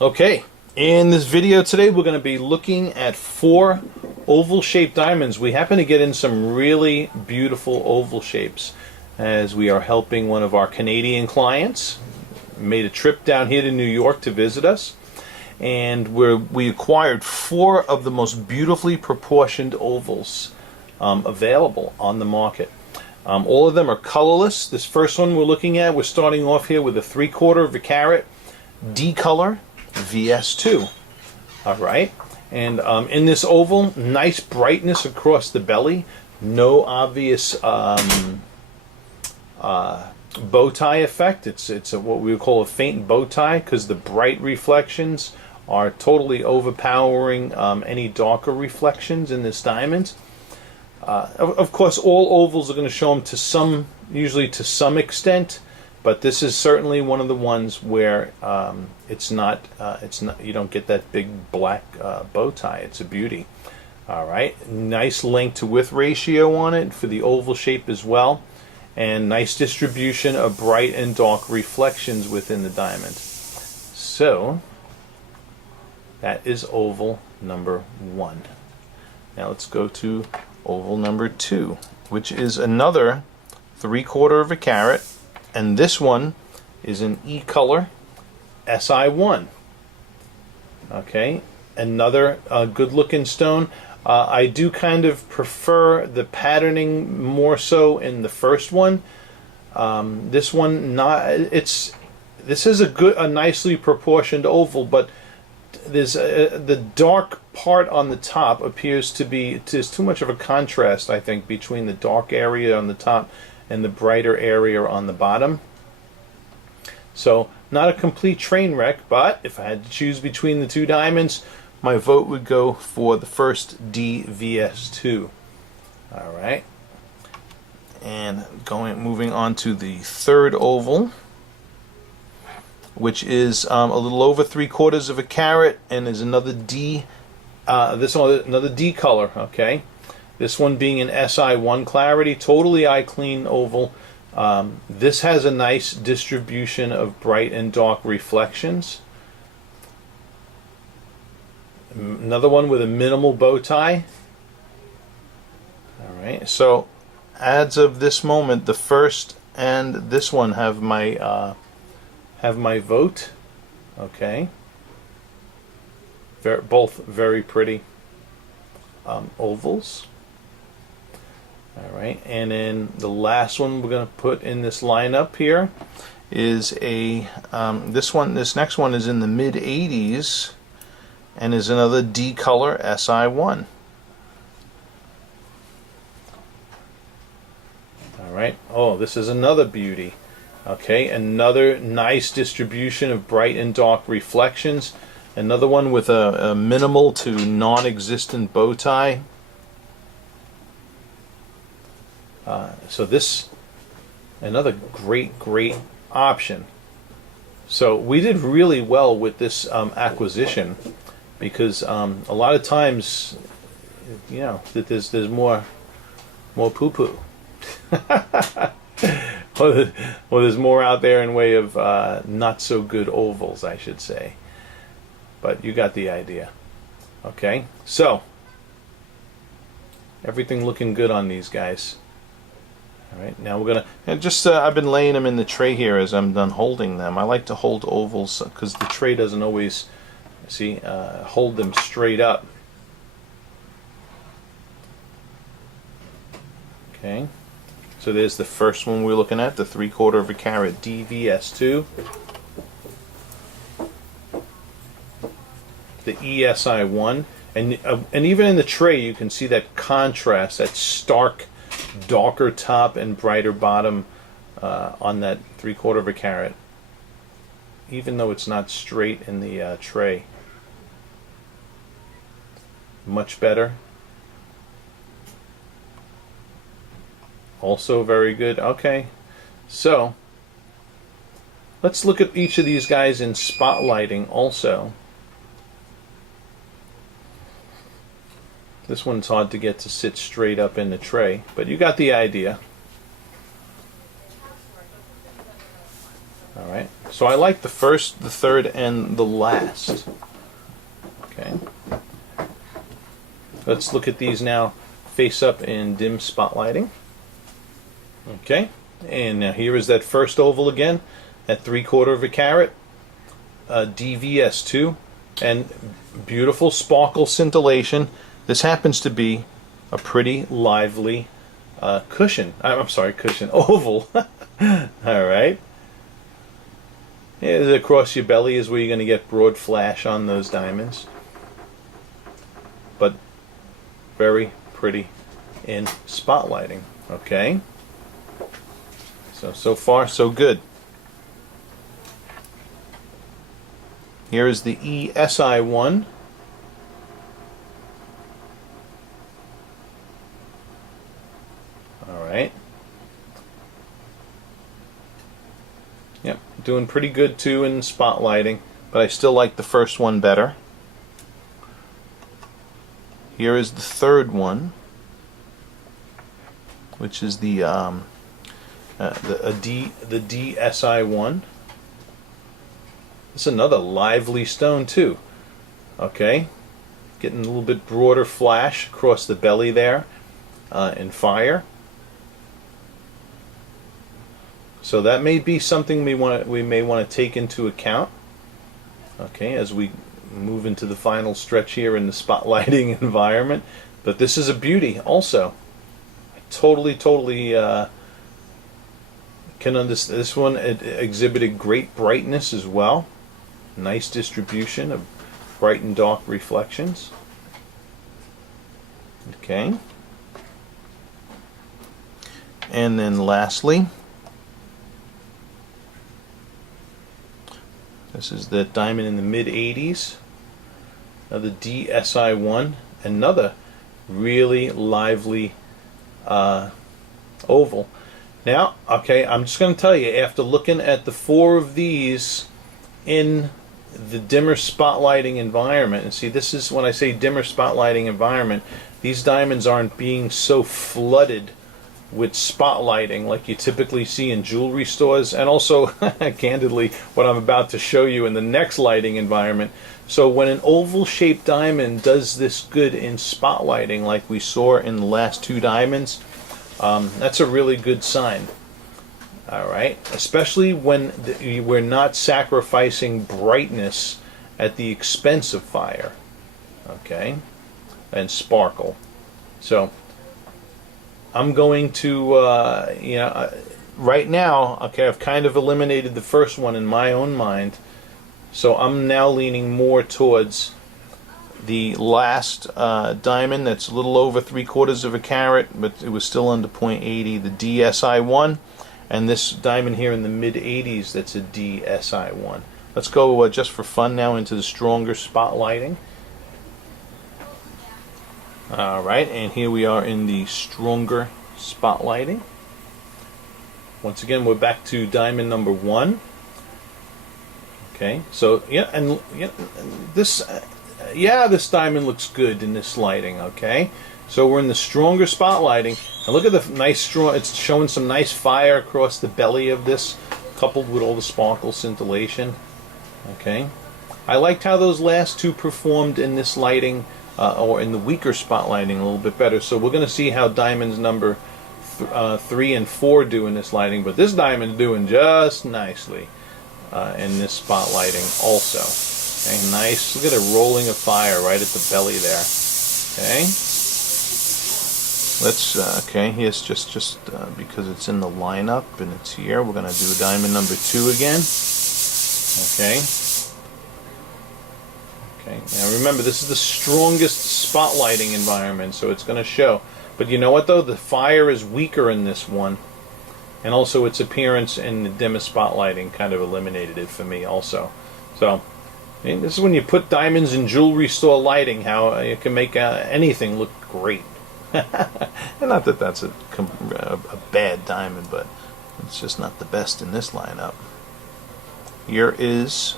Okay, in this video today we're going to be looking at 4 oval shaped diamonds. We happen to get in some really beautiful oval shapes as we are helping one of our Canadian clients. Made a trip down here to New York to visit us, and we acquired 4 of the most beautifully proportioned ovals available on the market. All of them are colorless. This first one we're looking at, we're starting off here with a 3/4 of a carat D color VS2. Alright, and in this oval, nice brightness across the belly, no obvious bow tie effect. It's what we would call a faint bow tie because the bright reflections are totally overpowering any darker reflections in this diamond. Of course, all ovals are going to show them usually to some extent, but this is certainly one of the ones where it's not. You don't get that big black bow tie. It's a beauty. All right, nice length to width ratio on it for the oval shape as well, and nice distribution of bright and dark reflections within the diamond. So that is oval number 1. Now let's go to oval number 2, which is another 3/4 of a carat, and this one is an E color SI1. Okay, another good looking stone. I do kind of prefer the patterning more so in the first one. This one this is a nicely proportioned oval, but there's the dark part on the top appears to be too much of a contrast, I think, between the dark area on the top and the brighter area on the bottom. So not a complete train wreck, but if I had to choose between the 2 diamonds, my vote would go for the first DVS2. All right, and moving on to the 3rd oval, which is a little over 3/4 of a carat, and is another D. This one, another D color. Okay, this one being an SI1 clarity, totally eye clean oval. This has a nice distribution of bright and dark reflections. Another one with a minimal bow tie. All right, so as of this moment, the first and this one have my vote. Okay, both very pretty ovals. All right, and then the last one we're going to put in this lineup here is this next one is in the mid 80s and is another D color SI1. All right, oh, this is another beauty. Okay, another nice distribution of bright and dark reflections. Another one with a minimal to non-existent bow tie. So this, another great option. So we did really well with this acquisition, because a lot of times, you know, that there's more poo-poo. Well, there's more out there in way of not so good ovals, I should say. But you got the idea. Okay, so everything looking good on these guys. All right, now we're gonna I've been laying them in the tray here as I'm done holding them. I like to hold ovals because the tray doesn't always hold them straight up. Okay. So there's the first one we're looking at, the 3/4 of a carat DVS2. The ESI1, and even in the tray you can see that contrast, that stark, darker top and brighter bottom on that 3/4 of a carat, even though it's not straight in the tray. Much better. Also very good. Okay, so let's look at each of these guys in spotlighting also. This one's hard to get to sit straight up in the tray, but you got the idea. All right. So I like the first, the third, and the last. Okay. Let's look at these now face up in dim spotlighting. Okay. And now here is that first oval again at 3/4 of a carat, DVS2, and beautiful sparkle scintillation. This happens to be a pretty lively cushion. I'm sorry, cushion, oval. All right. Yeah, across your belly is where you're going to get broad flash on those diamonds. But very pretty in spotlighting. Okay. So far so good. Here is the VS2-SI1. All right. Yep, doing pretty good too in spotlighting, but I still like the first one better. Here is the third one, which is the DSI1. It's another lively stone too. Okay, getting a little bit broader flash across the belly there in fire. So that may be something we may want to take into account. Okay, as we move into the final stretch here in the spotlighting environment. But this is a beauty also. I totally can understand. This one, it exhibited great brightness as well. Nice distribution of bright and dark reflections. Okay. And then lastly, this is the diamond in the mid-80s. Another DSI1. Another really lively oval. Now, okay, I'm just going to tell you, after looking at the 4 of these in the dimmer spotlighting environment, and see, this is when I say dimmer spotlighting environment, these diamonds aren't being so flooded with spotlighting like you typically see in jewelry stores, and also candidly what I'm about to show you in the next lighting environment. So when an oval shaped diamond does this good in spotlighting like we saw in the last 2 diamonds, that's a really good sign. Alright, especially when we're not sacrificing brightness at the expense of fire, okay, and sparkle. So I'm going to, right now, okay, I've kind of eliminated the first one in my own mind, so I'm now leaning more towards the last diamond that's a little over 3/4 of a carat, but it was still under 0.80, the DSI1, and this diamond here in the mid-80s that's a DSI1. Let's go just for fun now into the stronger spotlighting. Alright, and here we are in the stronger spotlighting. Once again, we're back to diamond number 1. Okay, so this diamond looks good in this lighting. Okay, so we're in the stronger spotlighting, and look at the nice strong. It's showing some nice fire across the belly of this, coupled with all the sparkle scintillation. Okay, I liked how those last 2 performed in this lighting. Or in the weaker spotlighting a little bit better. So we're going to see how diamonds number 3 and 4 do in this lighting, but this diamond's doing just nicely in this spotlighting also. Okay, nice. Look at a rolling of fire right at the belly there. Okay. Let's okay. Here's just because it's in the lineup and it's here. We're going to do diamond number 2 again. Okay. Okay. Now remember, this is the strongest spotlighting environment, so it's going to show. But you know what though? The fire is weaker in this one, and also its appearance in the dimmest spotlighting kind of eliminated it for me also. So, I mean, this is when you put diamonds in jewelry store lighting, how you can make anything look great. And not that that's a bad diamond, but it's just not the best in this lineup. Here is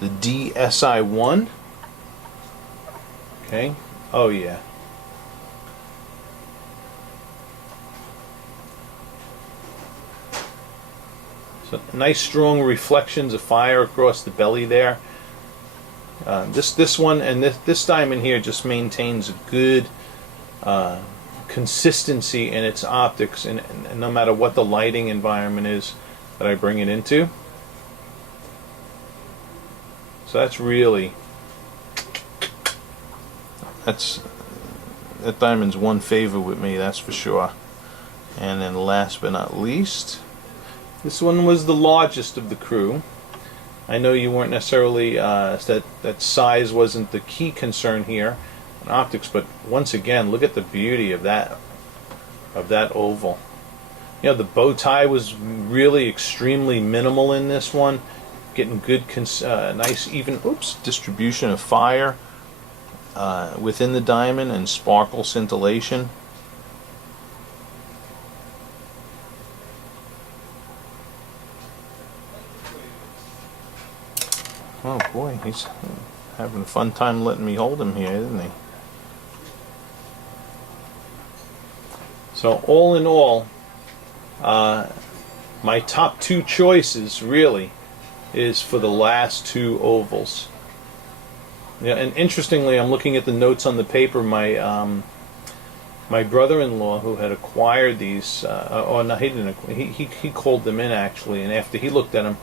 the DSI1. Okay. Oh yeah. So nice strong reflections of fire across the belly there. This one and this diamond here just maintains a good consistency in its optics, and no matter what the lighting environment is that I bring it into. So that diamond's one favor with me, that's for sure. And then last but not least, this one was the largest of the crew. I know you weren't necessarily that size wasn't the key concern here in optics, but once again, look at the beauty of that oval. You know, the bow tie was really extremely minimal in this one, getting good, nice even distribution of fire within the diamond and sparkle scintillation. Oh boy, he's having a fun time letting me hold him here, isn't he? So all in all, my top two choices really is for the last two ovals. Yeah, and interestingly, I'm looking at the notes on the paper. My brother-in-law, who had acquired these, or no, he didn't. He called them in actually, and after he looked at them,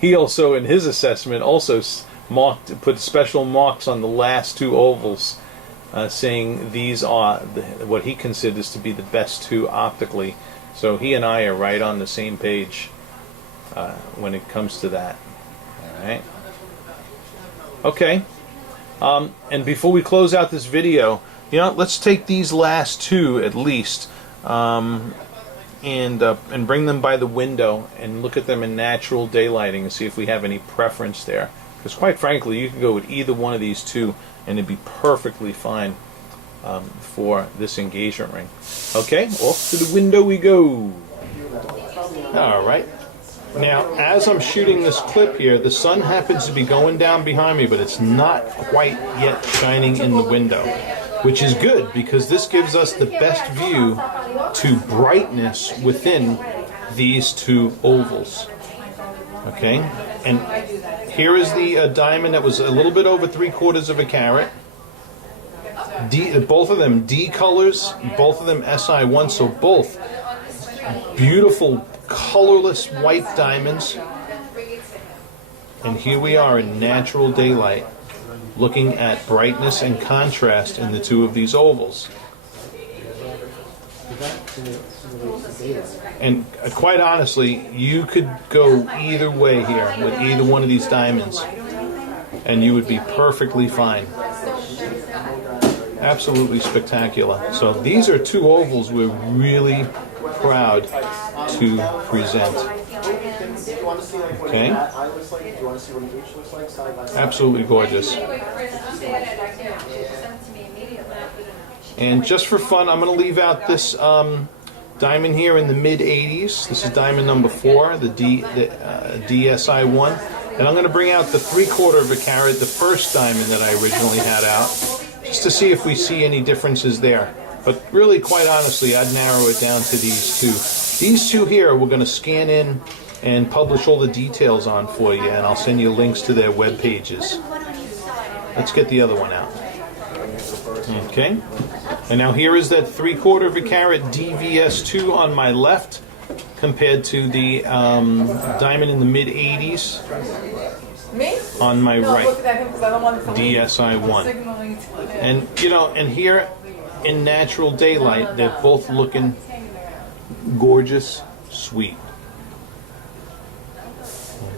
he also, in his assessment, also put special marks on the last two ovals, saying these are what he considers to be the best two optically. So he and I are right on the same page when it comes to that. All right. Okay. And before we close out this video, let's take these last two at least, and bring them by the window and look at them in natural daylighting and see if we have any preference there. Because quite frankly, you can go with either one of these two and it'd be perfectly fine for this engagement ring. Okay, off to the window we go. All right. Now, as I'm shooting this clip here, the sun happens to be going down behind me, but it's not quite yet shining in the window, which is good because this gives us the best view to brightness within these two ovals. Okay, and here is the diamond that was a little bit over 3/4 of a carat. Both of them D colors, both of them SI1, so both beautiful colorless white diamonds. And here we are in natural daylight, looking at brightness and contrast in the two of these ovals. And quite honestly, you could go either way here with either one of these diamonds and you would be perfectly fine. Absolutely spectacular. So these are two ovals we're really proud to present. Okay? Absolutely gorgeous. And just for fun, I'm going to leave out this diamond here in the mid-80s. This is diamond number 4, the DSI1. And I'm going to bring out the 3/4 of a carat, the first diamond that I originally had out, just to see if we see any differences there. But really, quite honestly, I'd narrow it down to these two. These two here, we're going to scan in and publish all the details on for you, and I'll send you links to their web pages. Let's get the other one out. Okay. And now here is that 3/4 of a carat DVS2 on my left, compared to the diamond in the mid-80s on my right, DSI1. And and here in natural daylight, they're both looking gorgeous, sweet.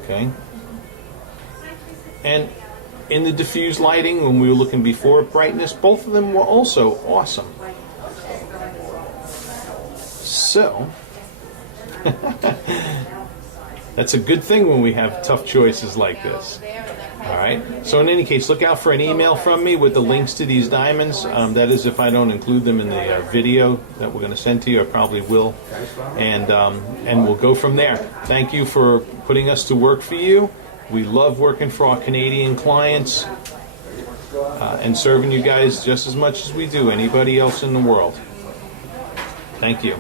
Okay. And in the diffused lighting, when we were looking before at brightness, both of them were also awesome. So, that's a good thing when we have tough choices like this. Alright, so in any case, look out for an email from me with the links to these diamonds. That is if I don't include them in the video that we're going to send to you. I probably will. And we'll go from there. Thank you for putting us to work for you. We love working for our Canadian clients and serving you guys just as much as we do anybody else in the world. Thank you.